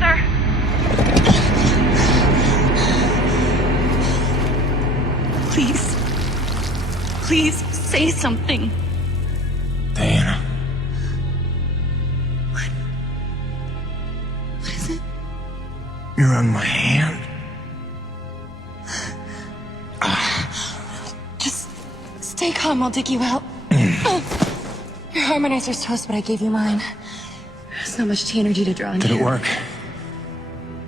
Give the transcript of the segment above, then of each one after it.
mother! Please. Please, say something. Diana. What is it? You're on my hand. Just stay calm, I'll dig you out. Your harmonizer's toast, but I gave you mine. There's not much T energy to draw on Did here. it work?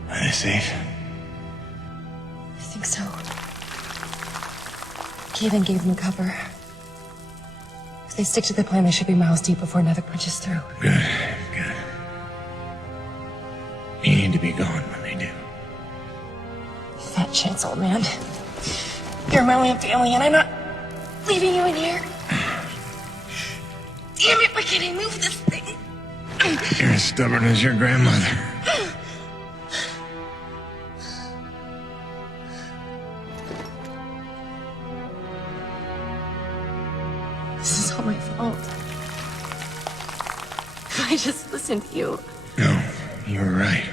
Are they safe? I think so. Kaven gave them cover. If they stick to the plan, they should be miles deep before Nevik punches through. Good, good. You need to be gone when they do. Fat chance, old man. You're my only family, and I'm not leaving you in here. Damn it, why can't I move this thing? You're as stubborn as your grandmother. This is all my fault. If I just listened to you. No, you were right.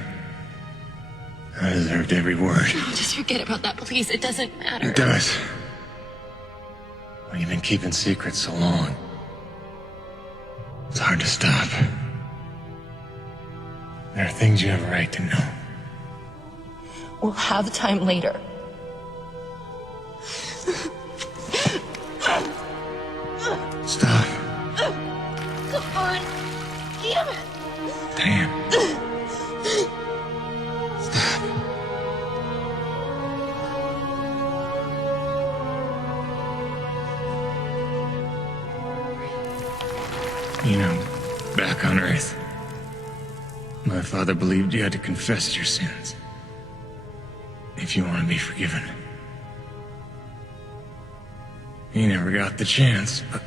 I deserved every word. No, just forget about that, please. It doesn't matter. It does. When you've been keeping secrets so long, it's hard to stop. There are things you have a right to know. We'll have time later. Stop. Come on. Damn it. Diane. Stop. You know, back on Earth, my father believed you had to confess your sins if you want to be forgiven. He never got the chance, but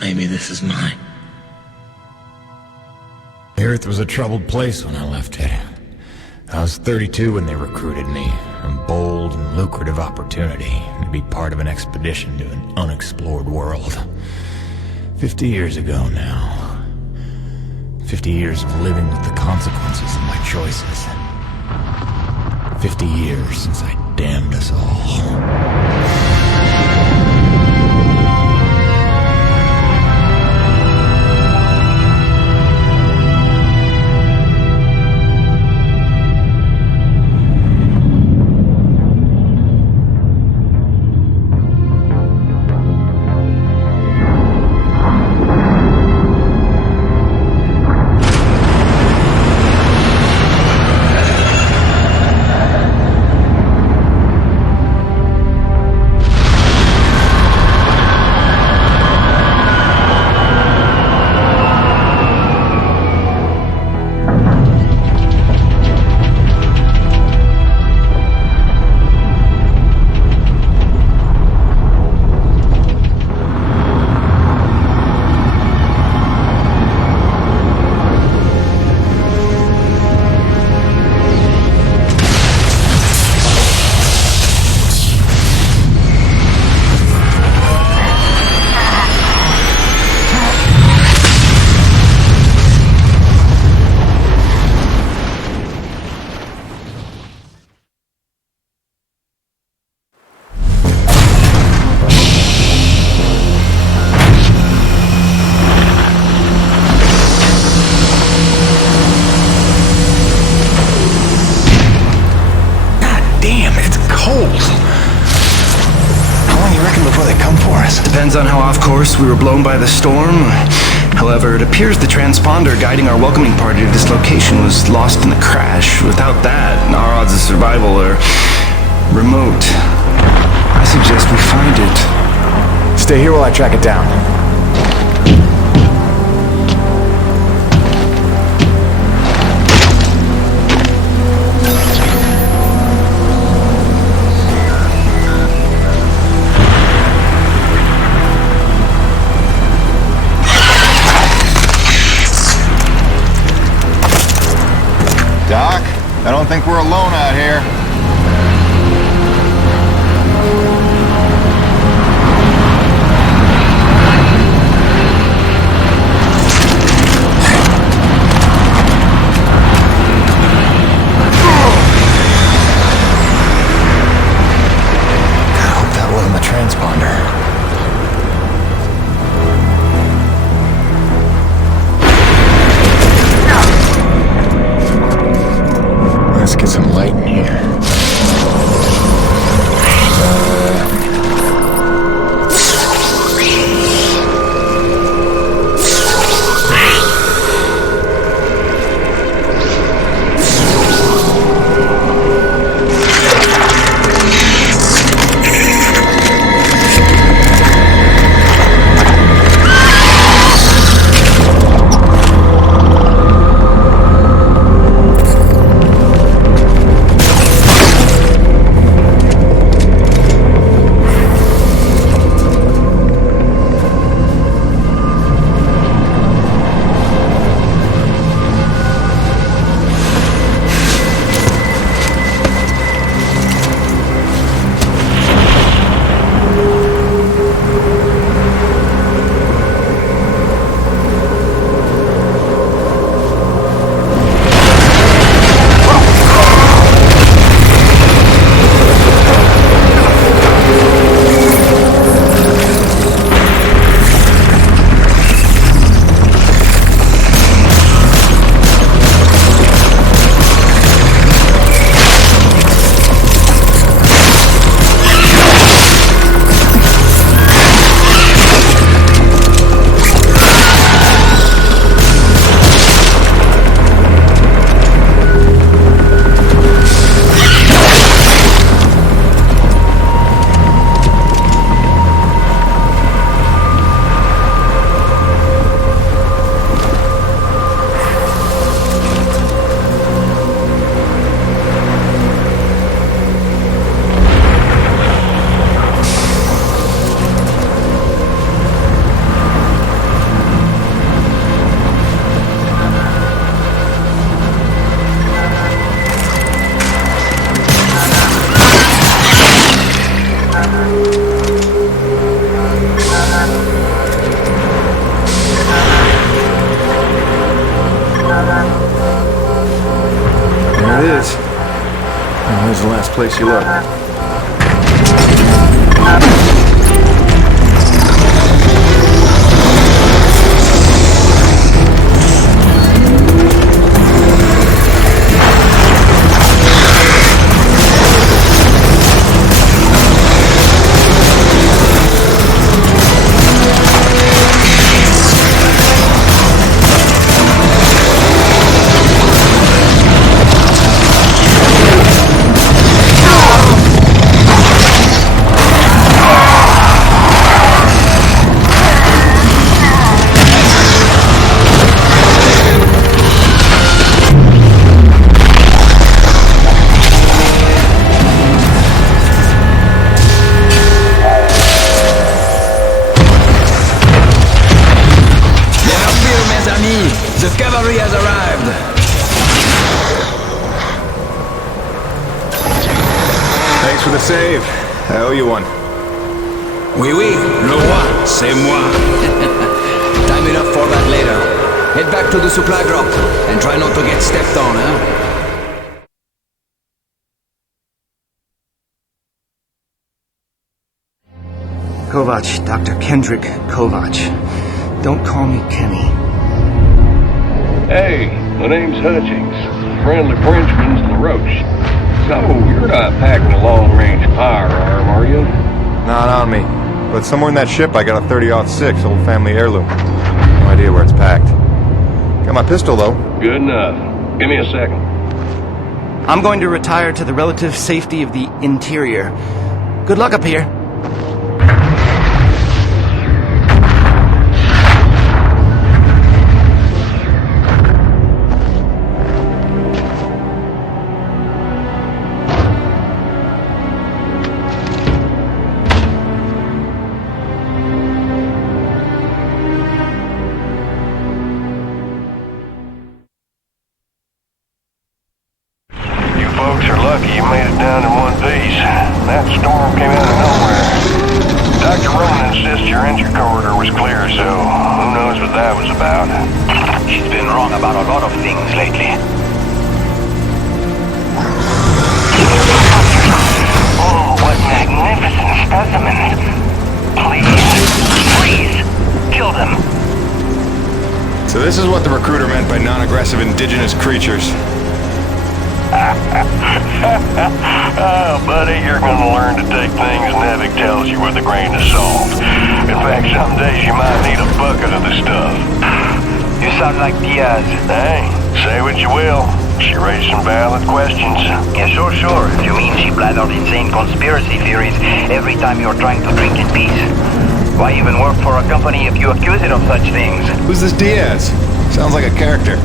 maybe this is mine. The Earth was a troubled place when I left it. I was 32 when they recruited me. A bold and lucrative opportunity to be part of an expedition to an unexplored world. 50 years ago now. 50 years of living with the consequences of my choices. 50 years since I damned us all. Depends on how off course we were blown by the storm. However, it appears the transponder guiding our welcoming party to this location was lost in the crash. Without that, our odds of survival are remote. I suggest we find it. Stay here while I track it down. Doc, I don't think we're alone out here. Get some light in here. Where's the last place you looked? For the save. I owe you one. Oui, oui, le roi, c'est moi. Time enough for that later. Head back to the supply drop and try not to get stepped on, huh? Kovac, Dr. Kendrick Kovac. Don't call me Kenny. Hey, my name's Hutchings. Friendly Frenchman's LaRoche. So, you're not packing a long-range firearm, are you? Not on me. But somewhere in that ship I got a 30-06 old family heirloom. No idea where it's packed. Got my pistol, though. Good enough. Give me a second. I'm going to retire to the relative safety of the interior. Good luck up here. Folks are lucky you made it down in one piece. That storm came out of nowhere. Dr. Roman insists your entry corridor was clear, so who knows what that was about. She's been wrong about a lot of things lately. Oh, what magnificent specimens. Please, kill them. So this is what the recruiter meant by non-aggressive indigenous creatures. Oh, buddy, you're gonna learn to take things Nevik tells you with a grain of salt. In fact, some days you might need a bucket of the stuff. You sound like Diaz. Hey, say what you will. She raised some valid questions. Yeah, sure. You mean she blathered insane conspiracy theories every time you're trying to drink in peace? Why even work for a company if you accuse it of such things? Who's this Diaz? Sounds like a character.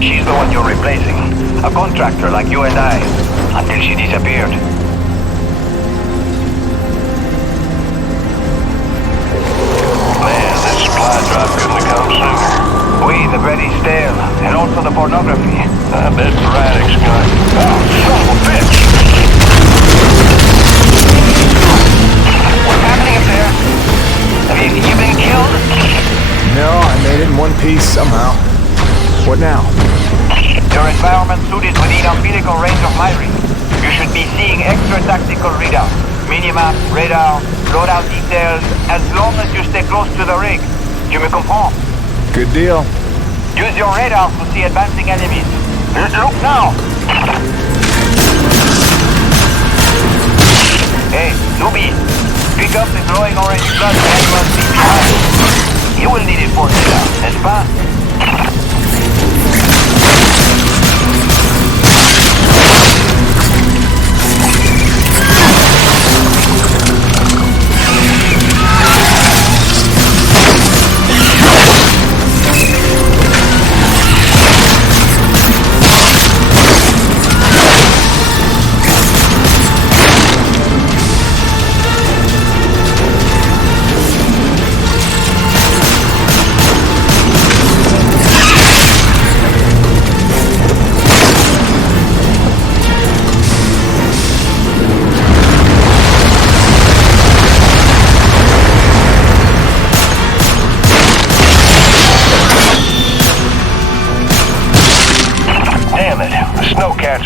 She's the one you're replacing. A contractor like you and I. Until she disappeared. Man, this supply drop couldn't have come sooner. Oui, the bread is stale. And also the pornography. I bet Braddock's got... Oh, son of a bitch! What's happening up there? Have you been killed? No, I made it in one piece somehow. What now? Your environment suit is within umbilical range of my rig. You should be seeing extra tactical readout. Minimap, radar, loadout details, as long as you stay close to the rig. Tu me comprends? Good deal. Use your radar to see advancing enemies. Look now! Hey, newbie! Pick up the glowing orange blood manual behind. You will need it for data, n'est-ce pas?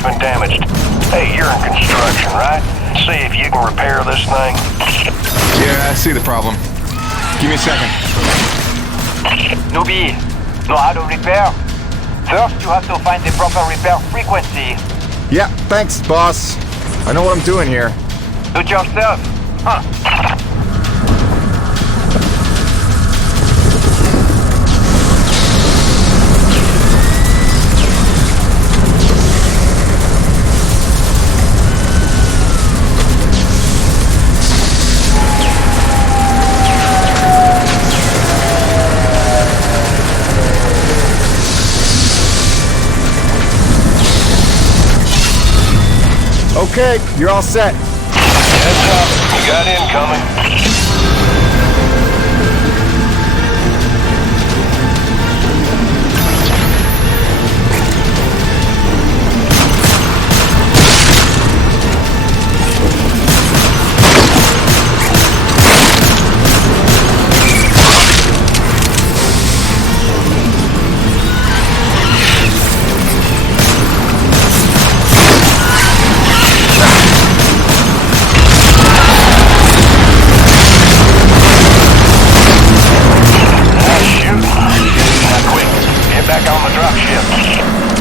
Been damaged. Hey, you're in construction, right? See if you can repair this thing. Yeah, I see the problem. Give me a second. Newbie, know how to repair? First, you have to find the proper repair frequency. Yeah, thanks, boss. I know what I'm doing here. Do it yourself. Huh. Okay, you're all set. Heads up, you got incoming.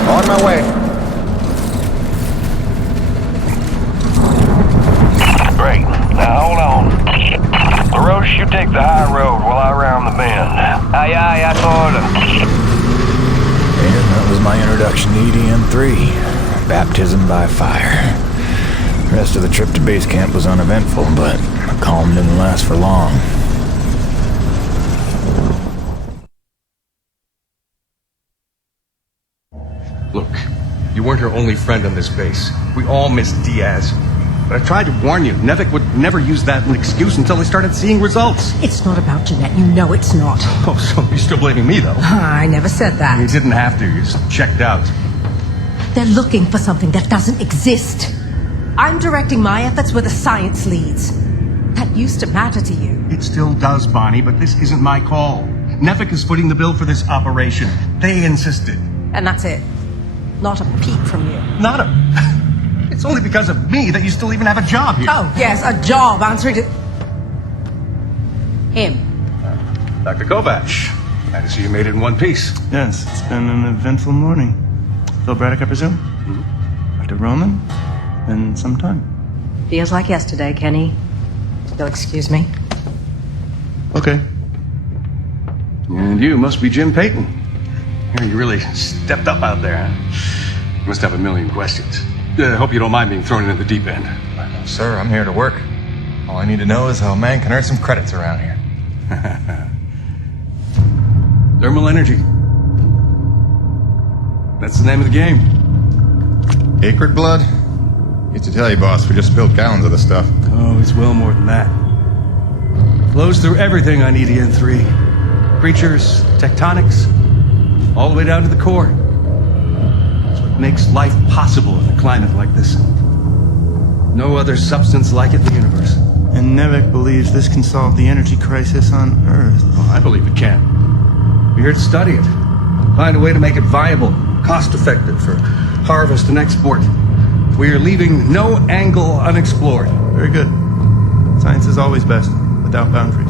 On my way. Great. Now hold on. LaRoche, you take the high road while I round the bend. Aye, aye, I told her. And that was my introduction to EDM-3. Baptism by fire. The rest of the trip to base camp was uneventful, but the calm didn't last for long. Look, you weren't her only friend on this base. We all miss Diaz. But I tried to warn you. Nevik would never use that as an excuse until they started seeing results. It's not about Jeanette. You know it's not. Oh, so you're still blaming me, though? I never said You that. didn't have to. You just checked out. They're looking for something that doesn't exist. I'm directing my efforts where the science leads. That used to matter to you. It still does, Bonnie, but this isn't my call. Nevik is footing the bill for this operation. They insisted. And that's it. Not a peep from you. Not a... It's only because of me that you still even have a job here. Oh, yes, a job answering to... him. Dr. Kovac, glad to see you made it in one piece. Yes, it's been an eventful morning. Phil Braddock, I presume? Mm-hmm. Dr. Roman. Been some time. Feels like yesterday, Kenny. You'll excuse me. Okay. And you must be Jim Payton. You really stepped up out there, huh? You must have a million questions. Hope you don't mind being thrown into the deep end. Sir, I'm here to work. All I need to know is how a man can earn some credits around here. Thermal energy. That's the name of the game. Acrid blood? Used to tell you, boss, we just spilled gallons of the stuff. Oh, it's well more than that. Flows through everything on EDN3. Creatures, tectonics, all the way down to the core. It's what makes life possible in a climate like this. No other substance like it in the universe. And Nevek believes this can solve the energy crisis on Earth. Oh, I believe it can. We're here to study it. Find a way to make it viable, cost-effective for harvest and export. We are leaving no angle unexplored. Very good. Science is always best, without boundaries.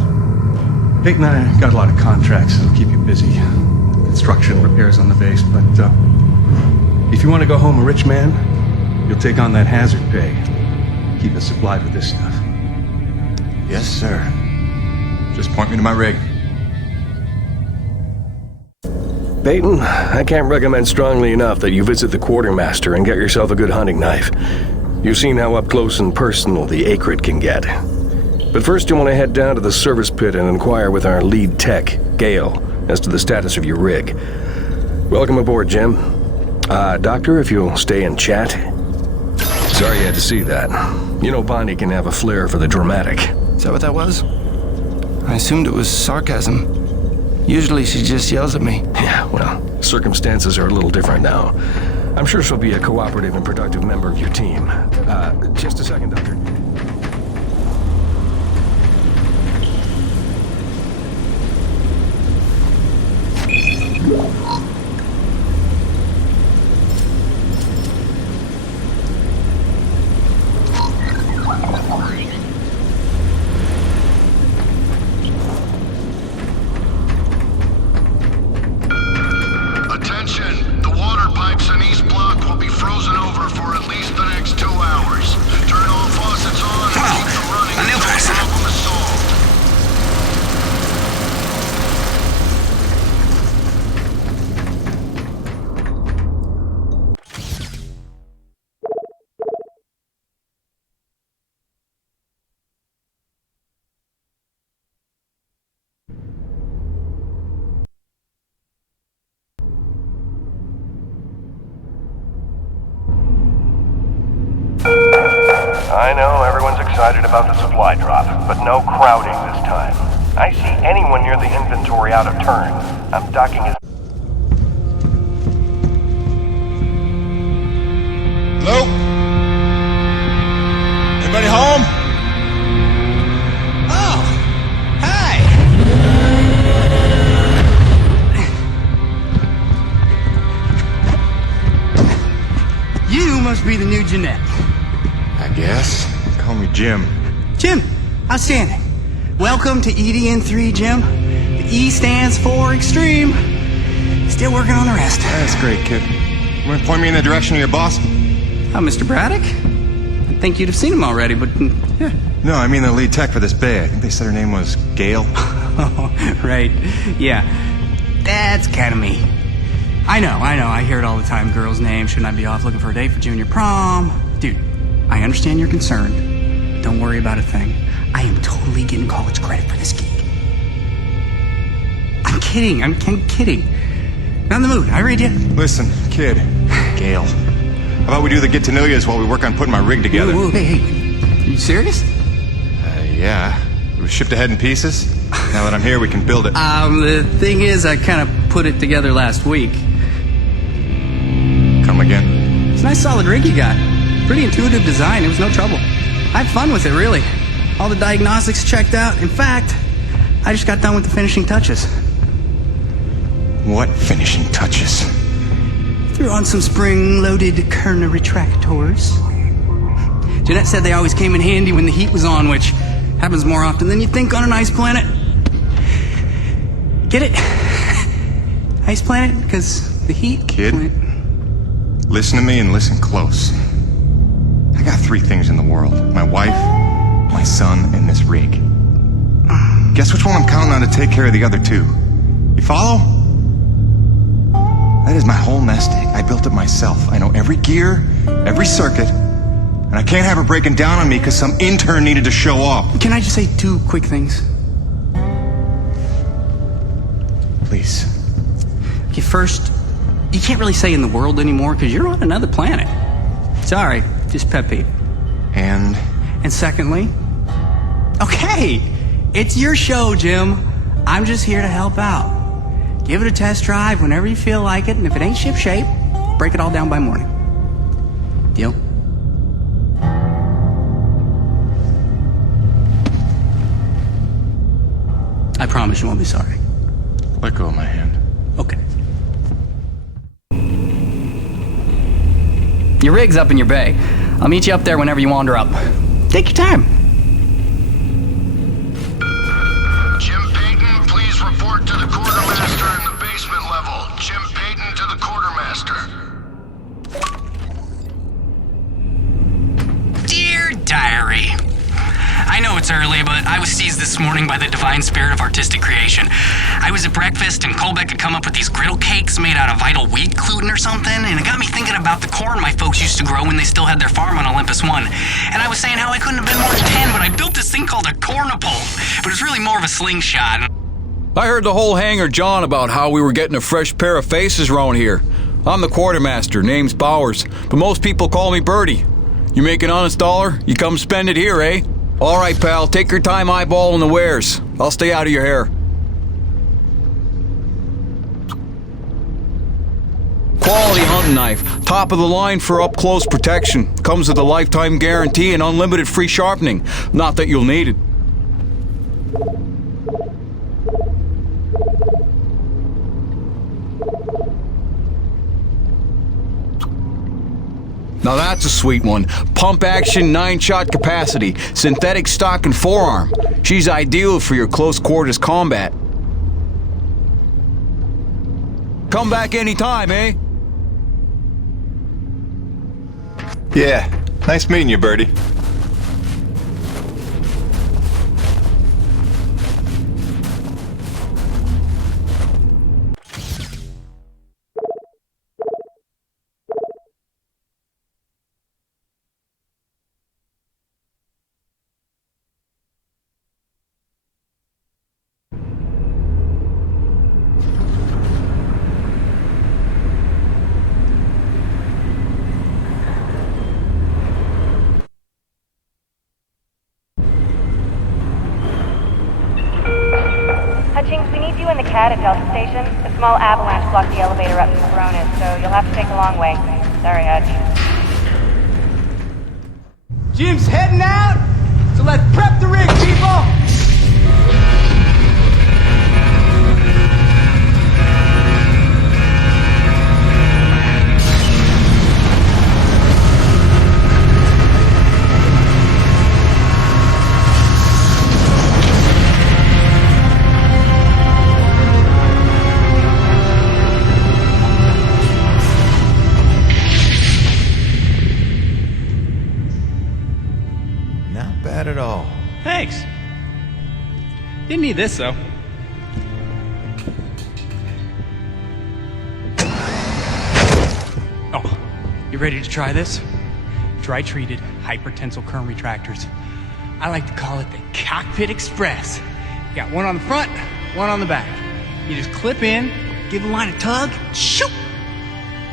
Peyton and I got a lot of contracts that'll keep you busy. Construction, repairs on the base, but if you want to go home a rich man, you'll take on that hazard pay. Keep us supplied with this stuff. Yes, sir. Just point me to my rig. Peyton, I can't recommend strongly enough that you visit the quartermaster and get yourself a good hunting knife. You've seen how up close and personal the Acrid can get. But first you want to head down to the service pit and inquire with our lead tech, Gale, as to the status of your rig. Welcome aboard, Jim. Doctor, if you'll stay and chat. Sorry you had to see that. You know Bonnie can have a flair for the dramatic. Is that what that was? I assumed it was sarcasm. Usually she just yells at me. Yeah, well, circumstances are a little different now. I'm sure she'll be a cooperative and productive member of your team. Just a second, Doctor. Attention! The water pipes in East Block will be frozen over for at least the next 2 hours. Turn all faucets on and keep them running until the problem is solved. I know everyone's excited about the supply drop, but no crowding this time. I see anyone near the inventory out of turn. I'm docking his... Hello? Anybody home? Oh, hi. You must be the new Jeanette. I guess. Call me Jim. Jim, outstanding. Welcome to EDN3, Jim. The E stands for extreme. Still working on the rest. That's great, kid. You want to point me in the direction of your boss? Mr. Braddock? I think you'd have seen him already, but yeah. No, I mean the lead tech for this bay. I think they said her name was Gale. Oh, right. Yeah. That's kind of me. I know. I hear it all the time. Girl's name. Shouldn't I be off looking for a date for junior prom? Dude, I understand you're concerned. Don't worry about a thing. I am totally getting college credit for this gig. I'm kidding. I'm kidding. Not in the mood. I read you. Listen, kid. Gale. How about we do the get to know yous while we work on putting my rig together? Whoa, hey. Are you serious? Yeah. It was shipped ahead in pieces. Now that I'm here, we can build it. The thing is, I kind of put it together last week. Come again? It's a nice solid rig you got. Pretty intuitive design. It was no trouble. I had fun with it, really. All the diagnostics checked out. In fact, I just got done with the finishing touches. What finishing touches? Threw on some spring-loaded Kerner retractors. Jeanette said they always came in handy when the heat was on, which happens more often than you think on an ice planet. Get it? Ice planet? Because the heat... Kid, listen to me and listen close. I got 3 things in the world. My wife, my son, and this rig. Guess which one I'm counting on to take care of the other 2? You follow? That is my whole nest egg. I built it myself. I know every gear, every circuit, and I can't have her breaking down on me because some intern needed to show up. Can I just say 2 quick things? Please. Okay, first, you can't really say in the world anymore because you're on another planet. Sorry, just pet peeve. And secondly, okay, it's your show, Jim. I'm just here to help out. Give it a test drive whenever you feel like it, and if it ain't ship-shape, break it all down by morning. Deal? I promise you won't be sorry. Let go of my hand. Okay. Your rig's up in your bay. I'll meet you up there whenever you wander up. Take your time. Jim Payton, please report to the quartermaster in the basement level. Jim Payton to the quartermaster. Dear Diary, I know it's early, but I was seized this morning by the divine spirit of artistic creation. I was at breakfast, and Colbeck had come up with these griddle cakes made out of vital wheat gluten or something, and it got me thinking about the corn my folks used to grow when they still had their farm on Olympus 1. And I was saying how I couldn't have been more than 10, but I built this thing called a cornapole, but it's really more of a slingshot. I heard the whole hangar John about how we were getting a fresh pair of faces around here. I'm the quartermaster, name's Bowers, but most people call me Birdie. You make an honest dollar, you come spend it here, eh? All right, pal, take your time eyeballing the wares. I'll stay out of your hair. Quality hunting knife, top of the line for up-close protection. Comes with a lifetime guarantee and unlimited free sharpening. Not that you'll need it. Now that's a sweet one. Pump action, 9-shot capacity, synthetic stock and forearm. She's ideal for your close quarters combat. Come back anytime, eh? Yeah, nice meeting you, Birdie. Hutchings, we need you in the CAD at Delta Station. A small avalanche blocked the elevator up to Coronis, so you'll have to take the long way. Sorry, Hutch. Jim's heading out, so let's prep the rig, people! Not at all. Thanks. Didn't need this, though. Oh, you ready to try this? Dry-treated hypertensile current retractors. I like to call it the Cockpit Express. You got one on the front, one on the back. You just clip in, give the line a tug, shoot!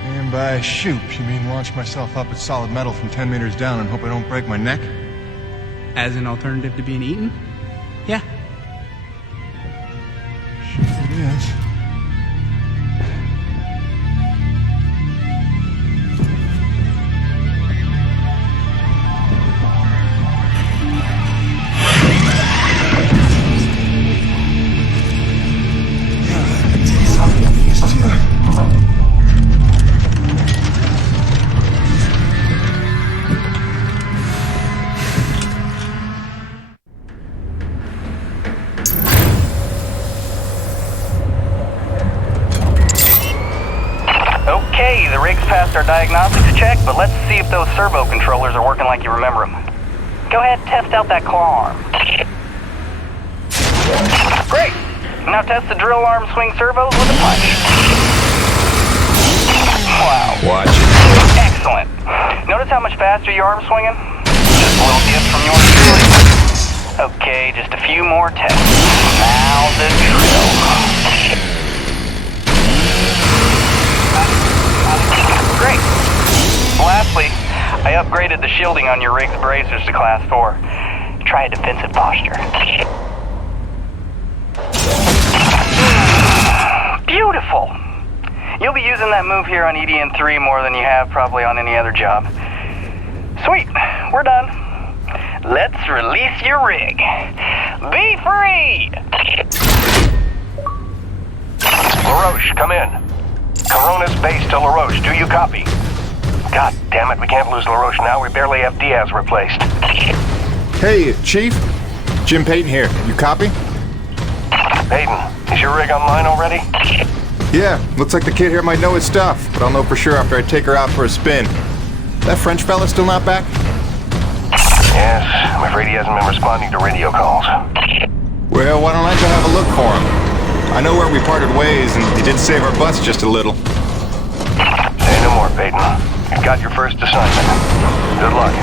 And by shoot, you mean launch myself up at solid metal from 10 meters down and hope I don't break my neck? As an alternative to being eaten? Yeah. Sure it is. Okay, the rig's passed our diagnostics check, but let's see if those servo controllers are working like you remember them. Go ahead and test out that claw arm. Great! Now test the drill arm swing servos with a punch. Wow. Watch it. Excellent. Notice how much faster your arm's swinging? Just a little gift from yours truly. Okay, just a few more tests. Now the drill. Great. Lastly, I upgraded the shielding on your rig's bracers to Class 4. Try a defensive posture. Beautiful. You'll be using that move here on EDN3 more than you have probably on any other job. Sweet, we're done. Let's release your rig. Be free! LaRoche, come in. Corona's base to LaRoche. Do you copy? God damn it, we can't lose LaRoche now. We barely have Diaz replaced. Hey, Chief. Jim Payton here. You copy? Payton, is your rig online already? Yeah, looks like the kid here might know his stuff, but I'll know for sure after I take her out for a spin. That French fella still not back? Yes, I'm afraid he hasn't been responding to radio calls. Well, why don't I go have a look for him? I know where we parted ways, and he did save our butts just a little. Say no more, Payton. You've got your first assignment. Good luck.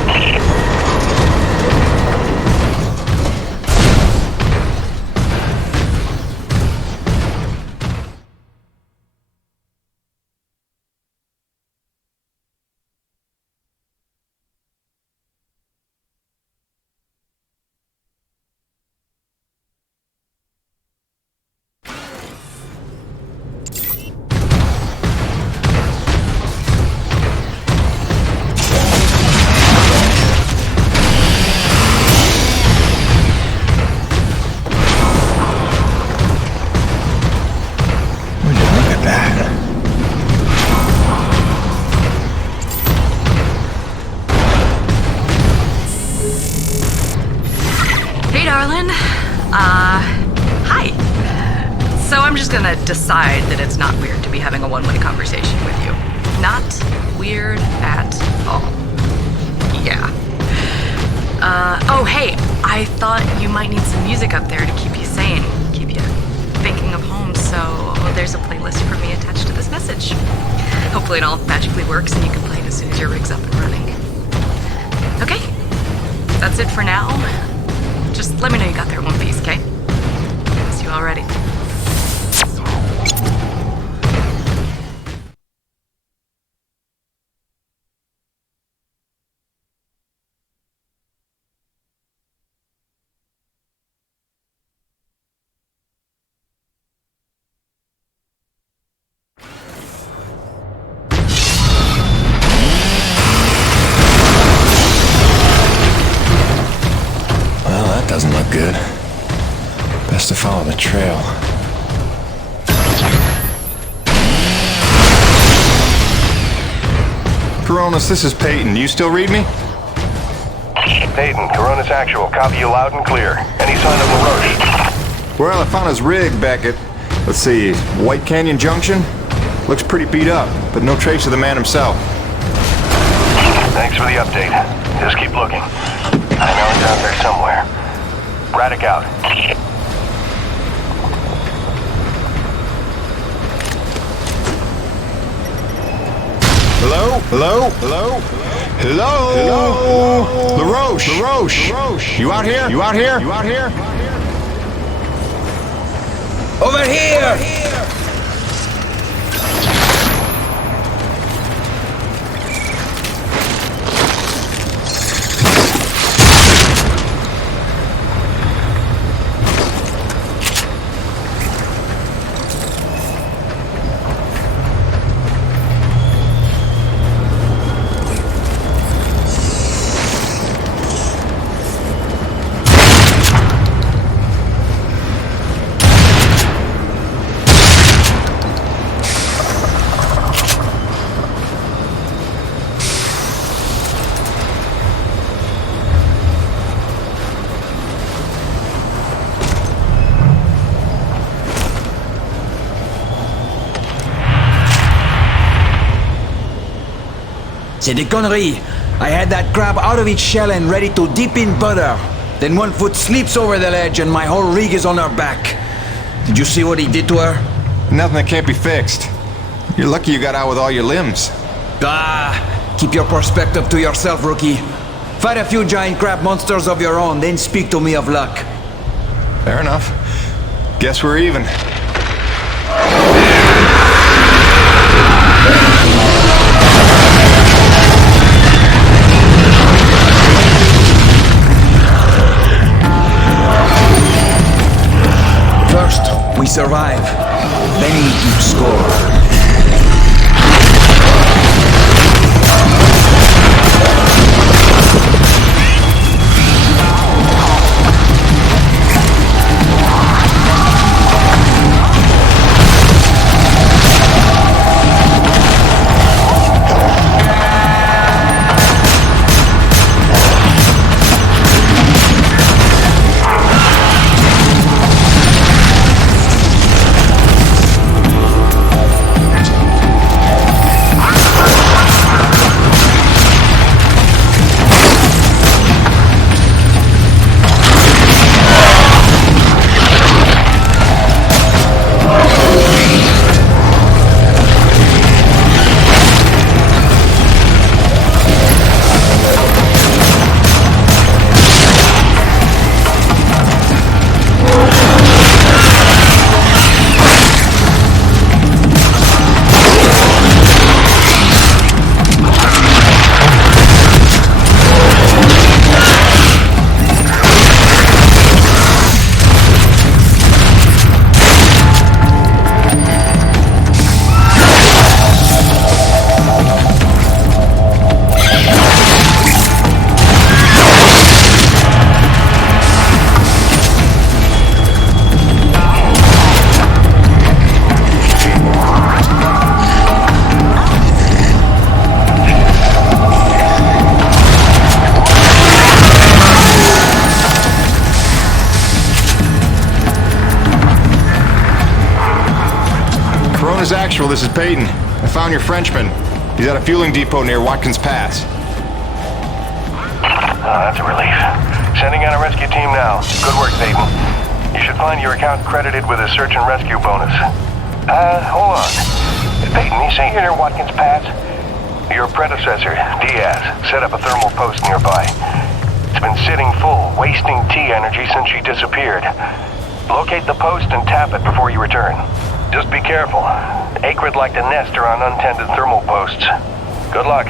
Decide that it's not weird to be having a one-way conversation with you. Not weird at all. Yeah. Oh hey, I thought you might need some music up there to keep you sane, keep you thinking of home, so there's a playlist for me attached to this message. Hopefully it all magically works and you can play it as soon as your rig's up and running. Okay, that's it for now. Just let me know you got there in one piece, okay? See you already. Doesn't look good. Best to follow the trail. Coronas, this is Peyton. You still read me? Peyton, Corona's actual. Copy you loud and clear. Any sign of LaRoche? Well, I found his rig back at, let's see, White Canyon Junction. Looks pretty beat up, but no trace of the man himself. Thanks for the update. Just keep looking. I know he's out there somewhere. Braddock out. Hello? Hello? Hello? Hello? Hello? LaRoche! LaRoche! LaRoche! You out here? You out here? You out here? Over here! C'est des conneries. I had that crab out of its shell and ready to dip in butter. Then one foot slips over the ledge and my whole rig is on her back. Did you see what he did to her? Nothing that can't be fixed. You're lucky you got out with all your limbs. Keep your perspective to yourself, rookie. Fight a few giant crab monsters of your own, then speak to me of luck. Fair enough. Guess we're even. First, we survive. Then we keep score. Actual, this is Peyton. I found your Frenchman. He's at a fueling depot near Watkins Pass. Oh, that's a relief. Sending out a rescue team now. Good work, Peyton. You should find your account credited with a search and rescue bonus. Hold on. Peyton, you say you're near Watkins Pass? Your predecessor, Diaz, set up a thermal post nearby. It's been sitting full, wasting T energy since she disappeared. Locate the post and tap it before you return. Just be careful. Acrid like to nest around untended thermal posts. Good luck.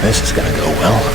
This is gonna go well.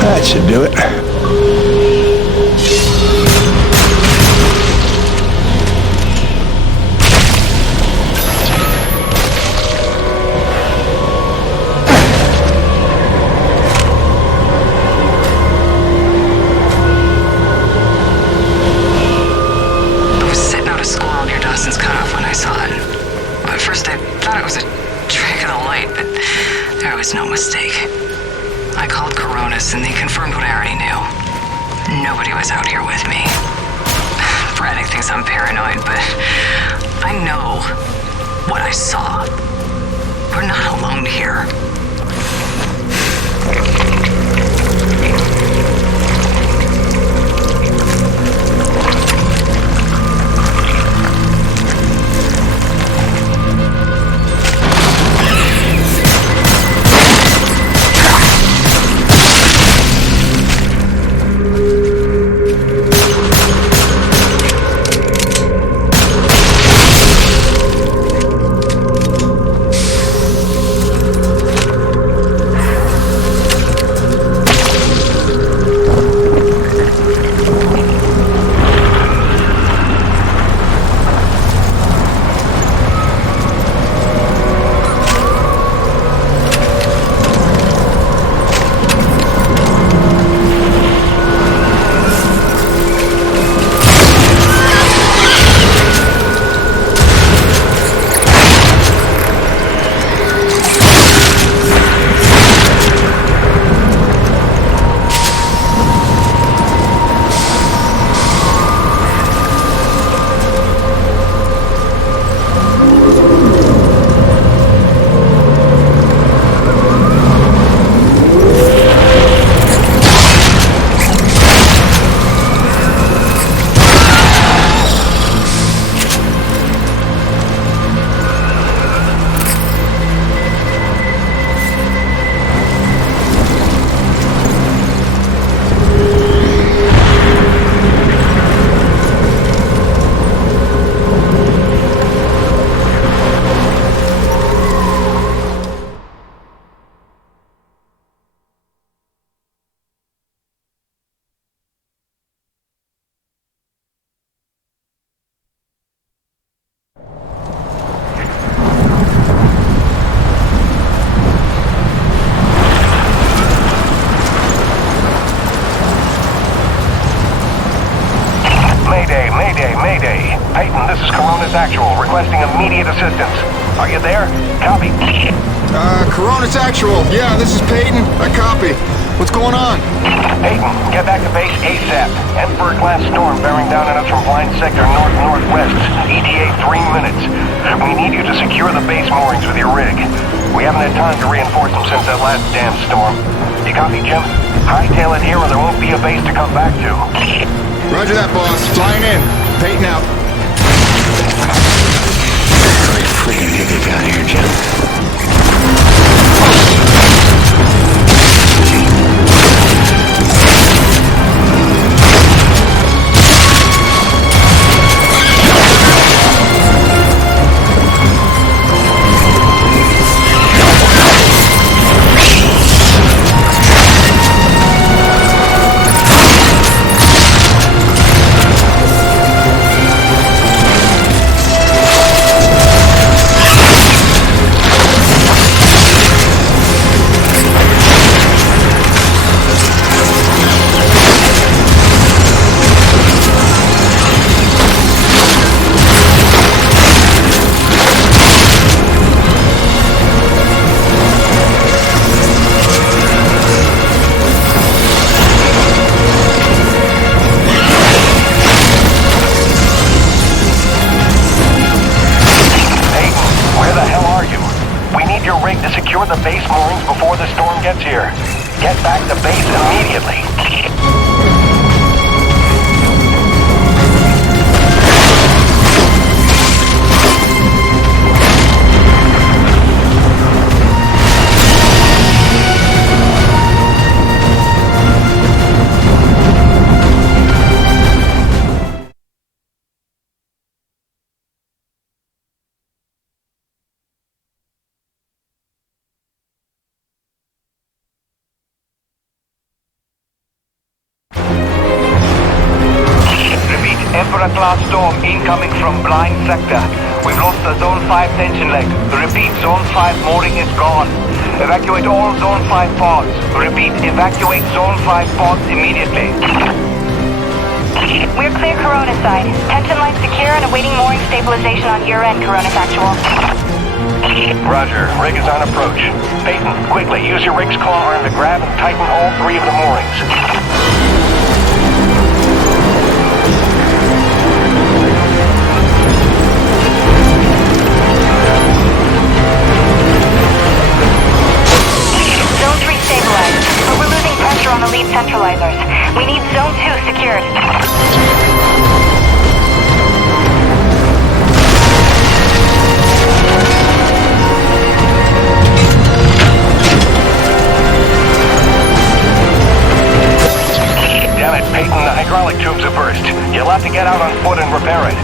That should do it. I was sitting out of school near Dawson's Cutoff when I saw it. At first I thought it was a trick of the light, but there was no mistake. I called Coronis and they confirmed what I already knew. Nobody was out here with me. Braddock thinks I'm paranoid, but I know what I saw. We're not alone here. Mayday. Peyton, this is Coronis Actual, requesting immediate assistance. Are you there? Copy. Coronis Actual. Yeah, this is Peyton. I copy. What's going on? Peyton, get back to base ASAP. Emperor-class storm bearing down on us from Blind Sector north-northwest. ETA 3 minutes. We need you to secure the base moorings with your rig. We haven't had time to reinforce them since that last damn storm. You copy, Jim? Hightail it here or there won't be a base to come back to. Roger that, boss. Flying in. Peyton out. Great freaking hiccup out here, Jim. The base moorings before the storm gets here. Get back to base immediately. Emperor-class storm incoming from Blind Sector. We've lost the Zone 5 tension leg. Repeat, Zone 5 mooring is gone. Evacuate all Zone 5 pods. Repeat, evacuate Zone 5 pods immediately. We're clear Coronis side. Tension line secure and awaiting mooring stabilization on your end, Coronis Actual. Roger. Rig is on approach. Peyton, quickly, use your rig's claw arm to grab and tighten all 3 of the moorings. centralizers. We need Zone 2 secured. Damn it, Peyton, the hydraulic tubes have burst. You'll have to get out on foot and repair it.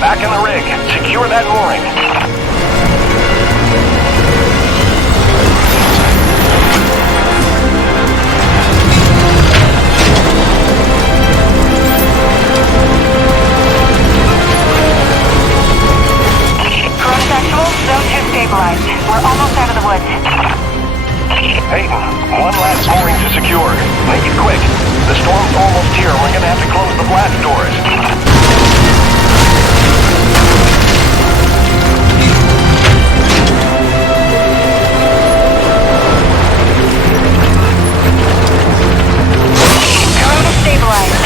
Back in the rig. Secure that mooring. Stabilized. We're almost out of the woods. Peyton, one last mooring to secure. Make it quick. The storm's almost here. We're gonna have to close the blast doors. Corona stabilized.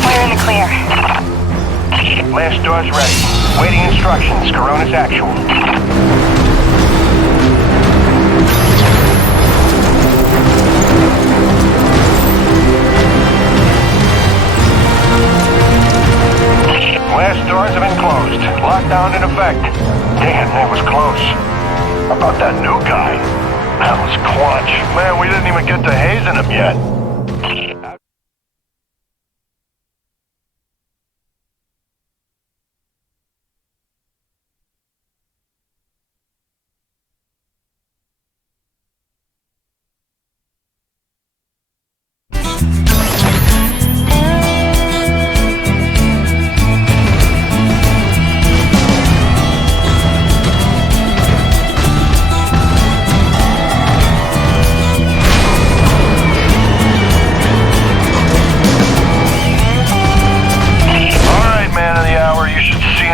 We're in the clear. Blast doors ready. Waiting instructions. Corona's actual. Blast doors have been closed. Lockdown in effect. Damn, that was close. How about that new guy? That was clutch. Man, we didn't even get to hazing him yet.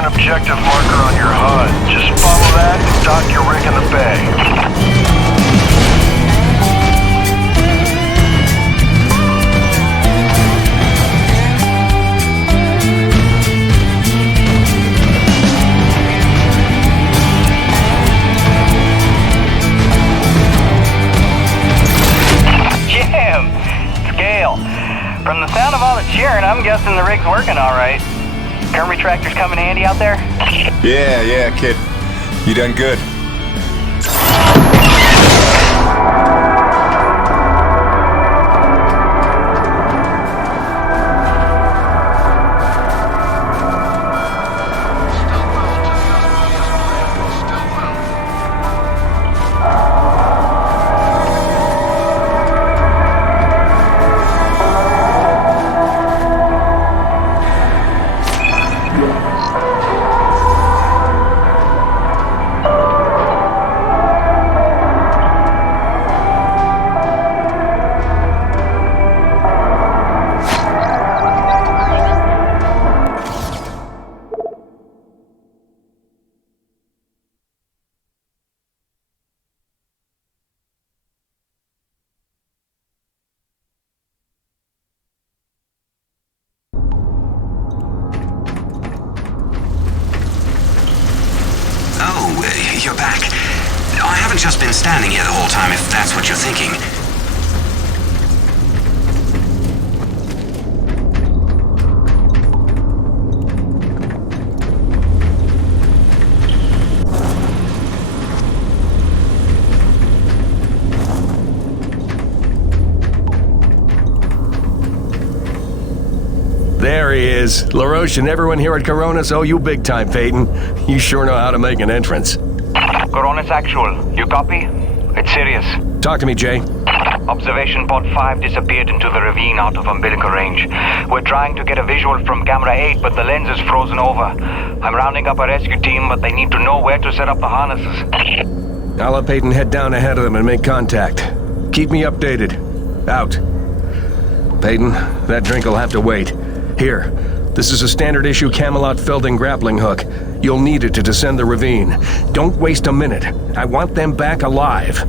Objective marker on your HUD. Just follow that and dock your rig in the bay. Jim! Scale. From the sound of all the cheering, I'm guessing the rig's working all right. Current retractors come in handy out there? Yeah, kid. You done good. You're back. I haven't just been standing here the whole time, if that's what you're thinking. There he is. LaRoche and everyone here at Coronas owe you big time, Peyton. You sure know how to make an entrance. Coronas actual. You copy? It's serious. Talk to me, Jay. Observation pod 5 disappeared into the ravine out of umbilical range. We're trying to get a visual from camera 8, but the lens is frozen over. I'm rounding up a rescue team, but they need to know where to set up the harnesses. I'll let Peyton head down ahead of them and make contact. Keep me updated. Out. Peyton, that drink will have to wait. Here, this is a standard issue Camelot Felding grappling hook. You'll need it to descend the ravine. Don't waste a minute. I want them back alive.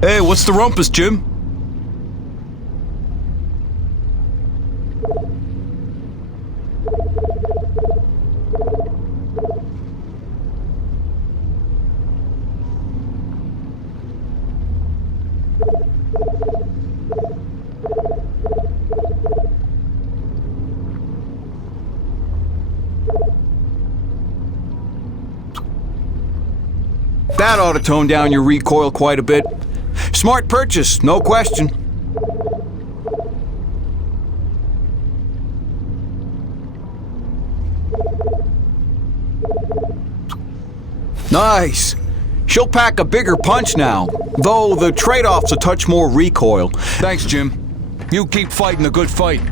Hey, what's the rumpus, Jim? That ought to tone down your recoil quite a bit. Smart purchase, no question. Nice. She'll pack a bigger punch now, though the trade-off's a touch more recoil. Thanks, Jim. You keep fighting the good fight.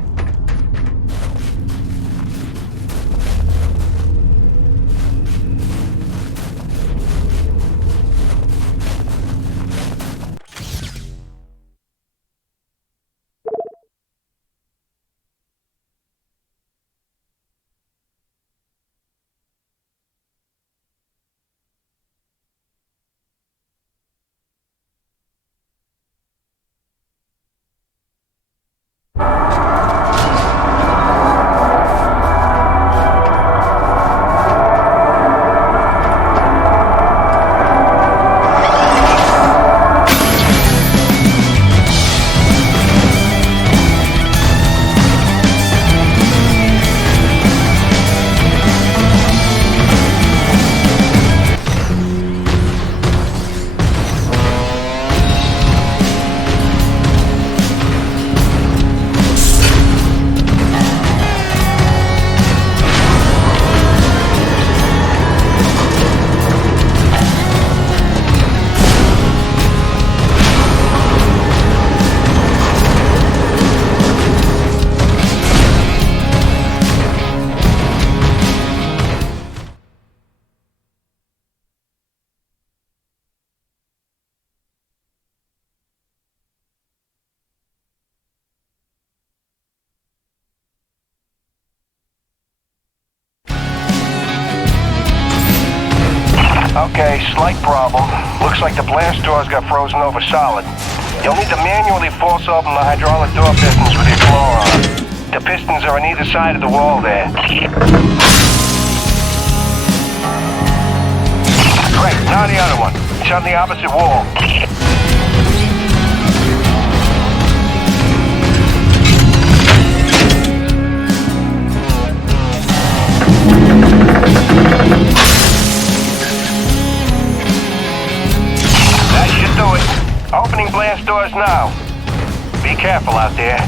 Okay, slight problem. Looks like the blast doors got frozen over solid. You'll need to manually force open the hydraulic door pistons with your claw on. The pistons are on either side of the wall there. Great, now the other one. It's on the opposite wall. That should do it. Opening blast doors now. Be careful out there.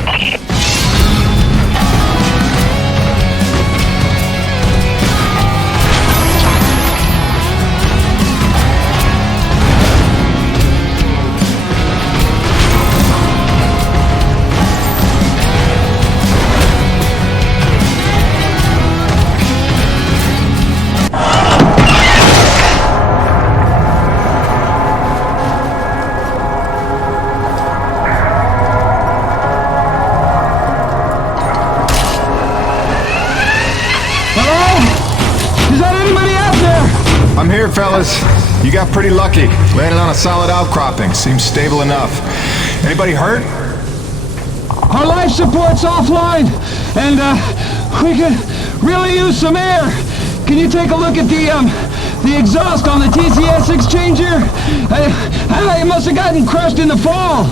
I'm here, fellas. You got pretty lucky. Landed on a solid outcropping. Seems stable enough. Anybody hurt? Our life support's offline, and we could really use some air. Can you take a look at the exhaust on the TCS exchanger? It must have gotten crushed in the fall.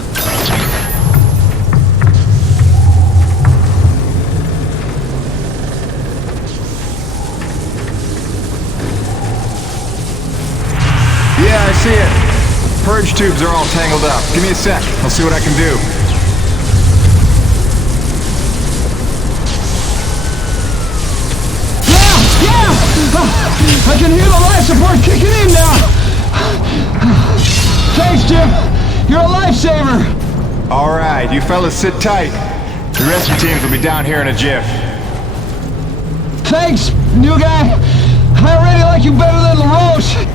Yeah, I see it. Purge tubes are all tangled up. Give me a sec. I'll see what I can do. I can hear the life support kicking in now. Thanks, Jim. You're a lifesaver. All right, you fellas sit tight. The rescue teams will be down here in a jiff. Thanks, new guy. I already like you better than LaRoche.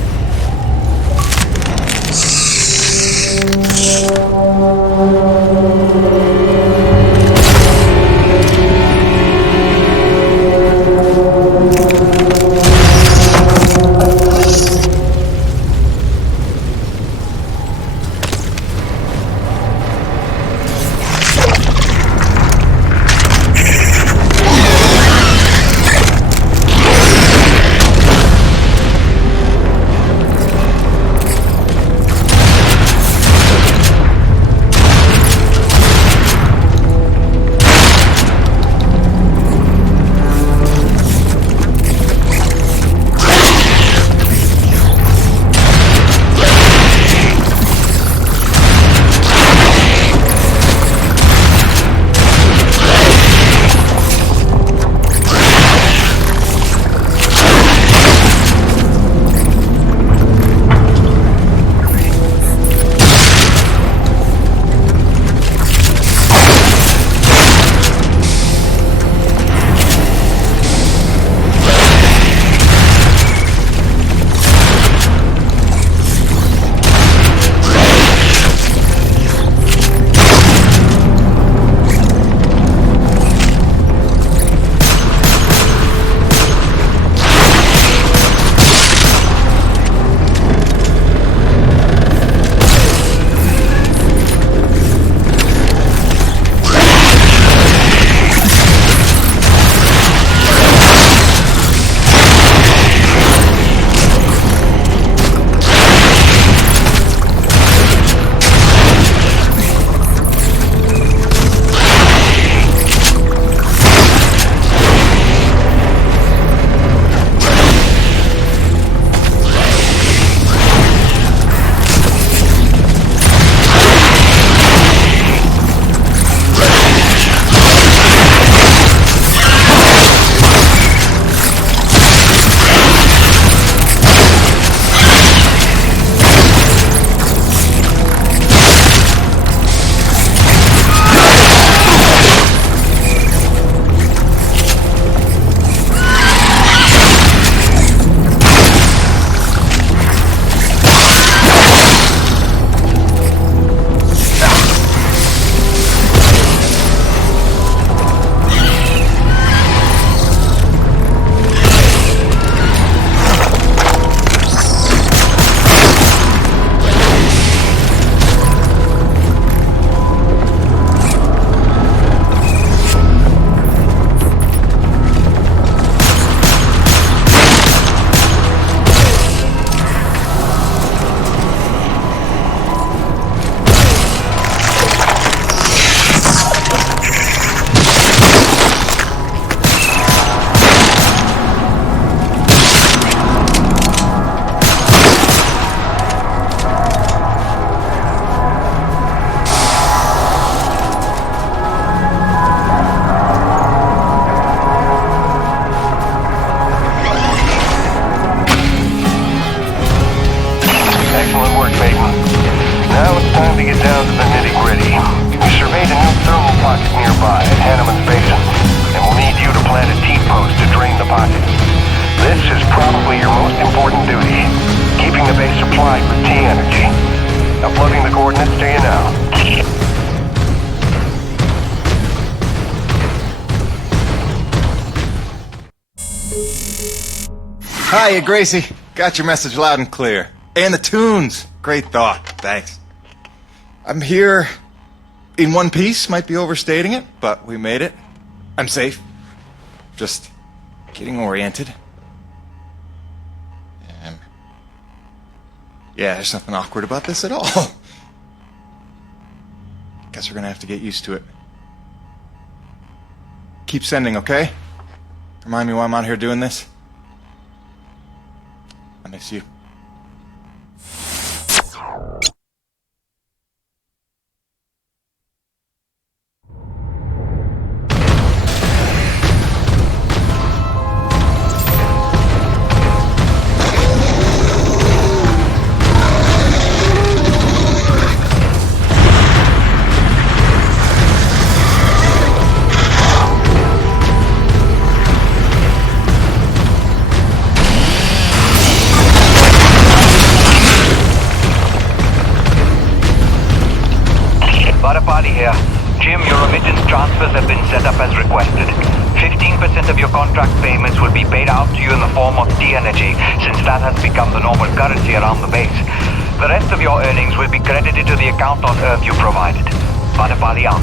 to get down to the nitty-gritty. We surveyed a new thermal pocket nearby at Hanneman's Basin, and we'll need you to plant a T-post to drain the pocket. This is probably your most important duty, keeping the base supplied with T-energy. Uploading the coordinates to you now. Hiya, Gracie. Got your message loud and clear. And the tunes. Great thought. Thanks. I'm here in one piece. Might be overstating it, but we made it. I'm safe. Just getting oriented. Yeah, there's nothing awkward about this at all. Guess we're gonna have to get used to it. Keep sending, okay? Remind me why I'm out here doing this. I miss you. Here. Jim, your remittance transfers have been set up as requested. 15% of your contract payments will be paid out to you in the form of T-energy, since that has become the normal currency around the base. The rest of your earnings will be credited to the account on Earth you provided. Badapali out.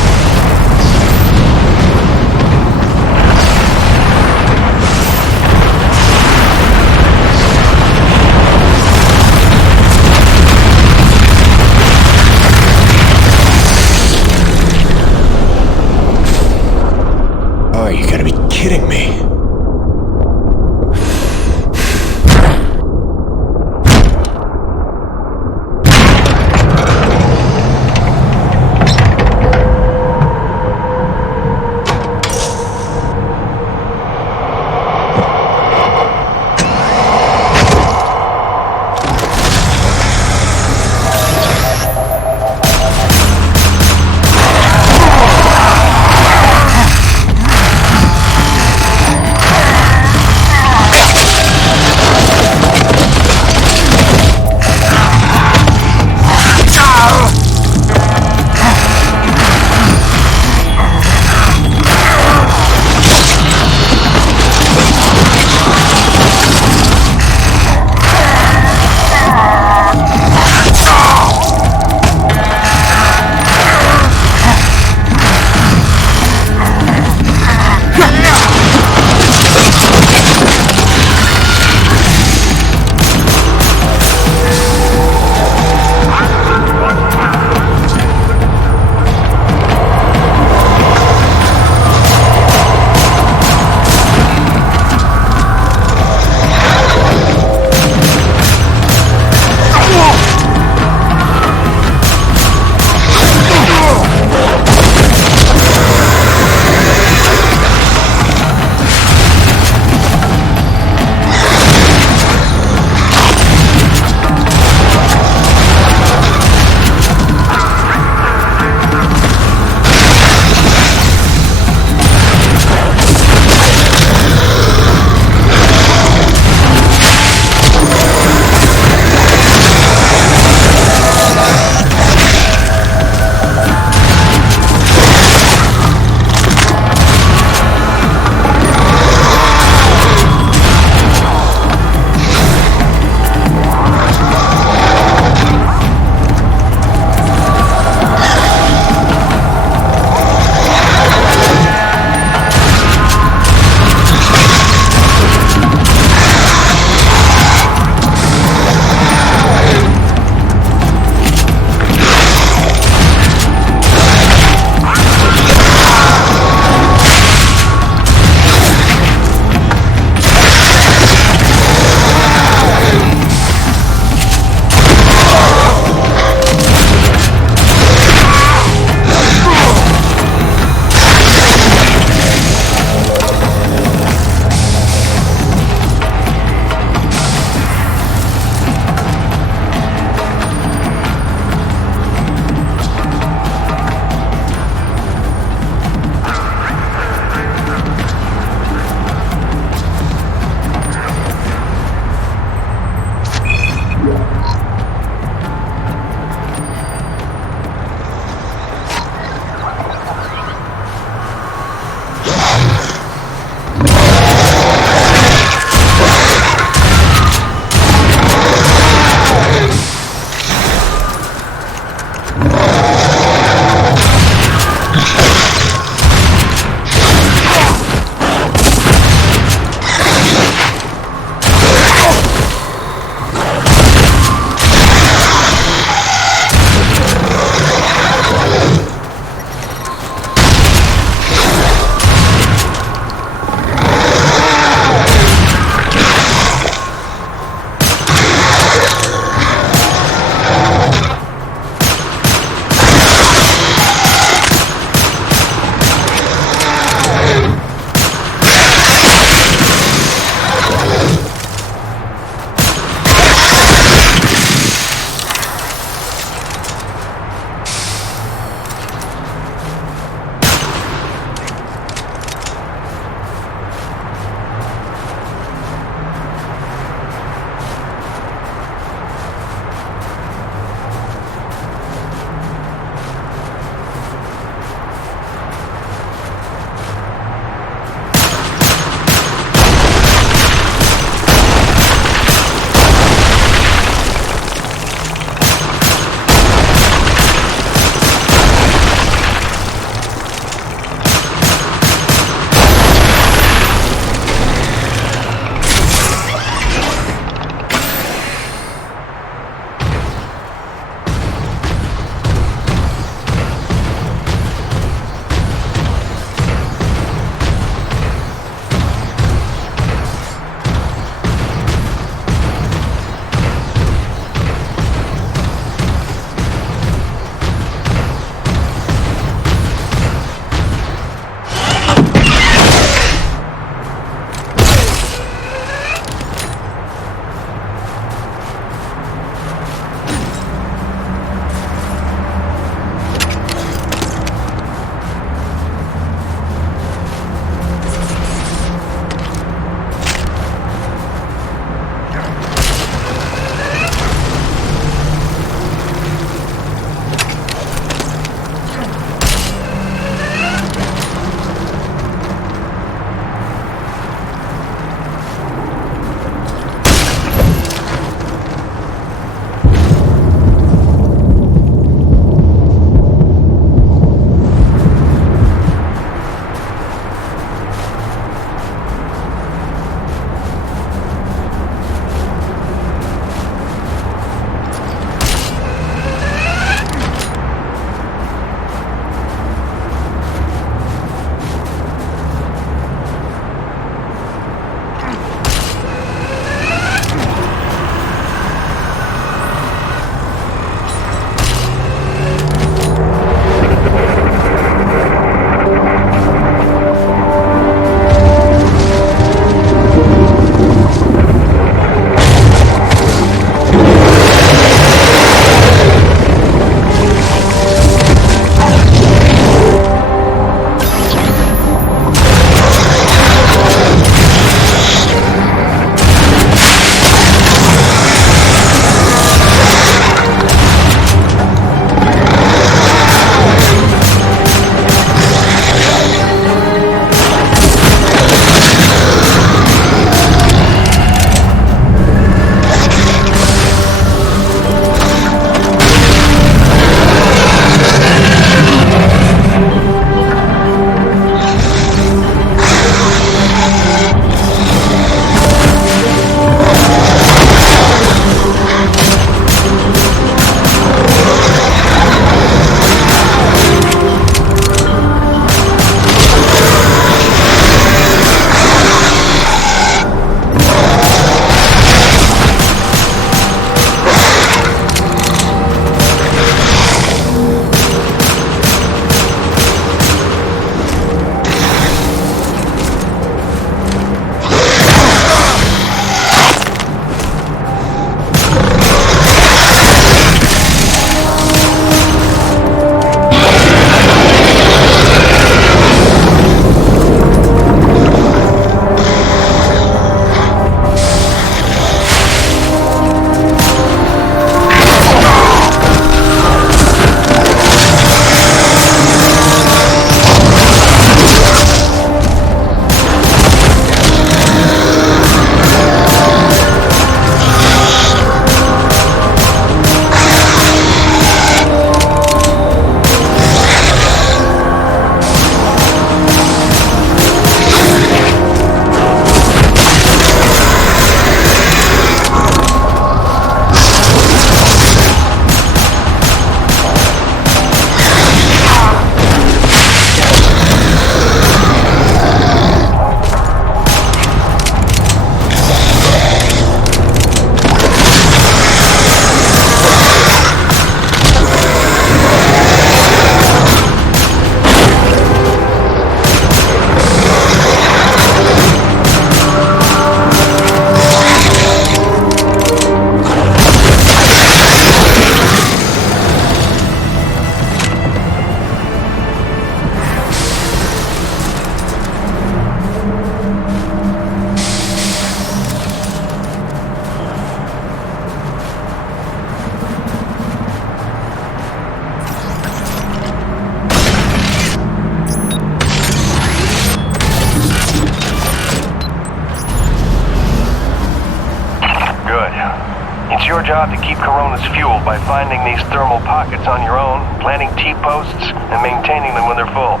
job to keep Coronas fueled by finding these thermal pockets on your own, planting T-posts, and maintaining them when they're full.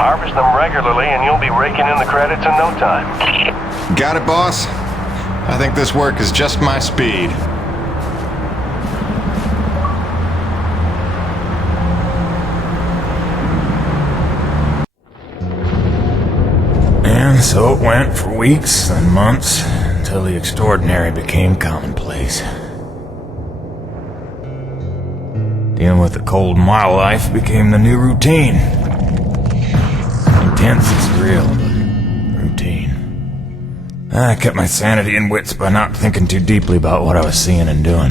Harvest them regularly and you'll be raking in the credits in no time. Got it, boss? I think this work is just my speed. And so it went for weeks and months, until the extraordinary became commonplace. Dealing with the cold mile life became the new routine. Intense and surreal, but routine. I kept my sanity and wits by not thinking too deeply about what I was seeing and doing.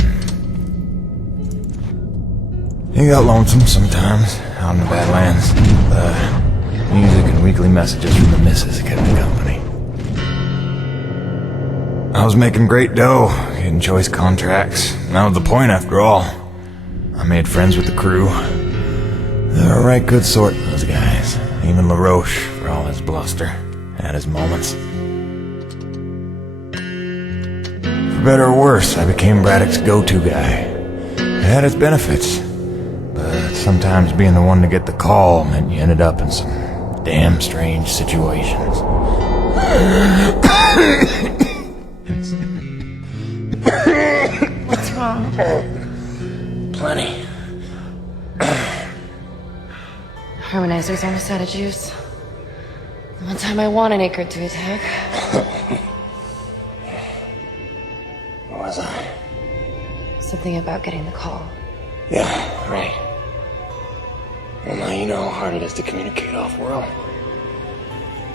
It got lonesome sometimes, out in the Badlands. Music and weekly messages from the missus kept me company. I was making great dough, getting choice contracts. And that was the point after all. I made friends with the crew. They were a right good sort, those guys. Even LaRoche, for all his bluster, had his moments. For better or worse, I became Braddock's go-to guy. It had its benefits. But sometimes being the one to get the call meant you ended up in some damn strange situations. What's wrong? Plenty. Harmonizers almost out of juice. The one time I want an Akrid to attack. What was I? Something about getting the call. Yeah, right. Well, now you know how hard it is to communicate off-world.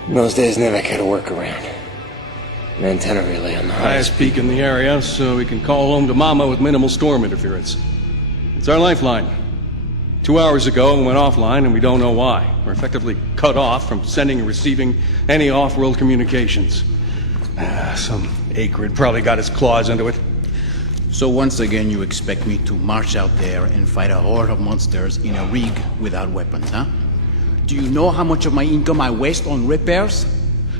In those days, Nevek had a workaround. An antenna relay on the Highest peak in the area, so we can call home to Mama with minimal storm interference. It's our lifeline. 2 hours ago, we went offline, and we don't know why. We're effectively cut off from sending and receiving any off-world communications. Some Akrid probably got his claws into it. So once again, you expect me to march out there and fight a horde of monsters in a rig without weapons, huh? Do you know how much of my income I waste on repairs?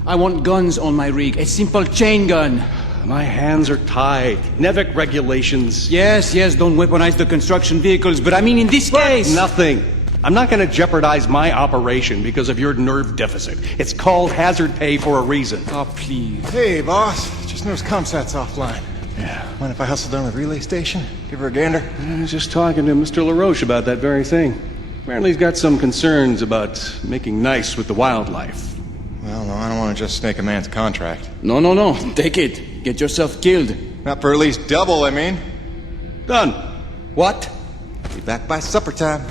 I want guns on my rig, a simple chain gun. My hands are tied. Nevek regulations. Yes, don't weaponize the construction vehicles, but I mean in this case... Nothing. I'm not going to jeopardize my operation because of your nerve deficit. It's called hazard pay for a reason. Oh, please. Hey, boss. Just noticed ComSat's offline. Yeah. Mind if I hustle down to the relay station? Give her a gander? I was just talking to Mr. LaRoche about that very thing. Apparently he's got some concerns about making nice with the wildlife. Well, no, I don't want to just snake a man's contract. No. Take it. Get yourself killed. Not for at least double, I mean. Done. What? Be back by supper time.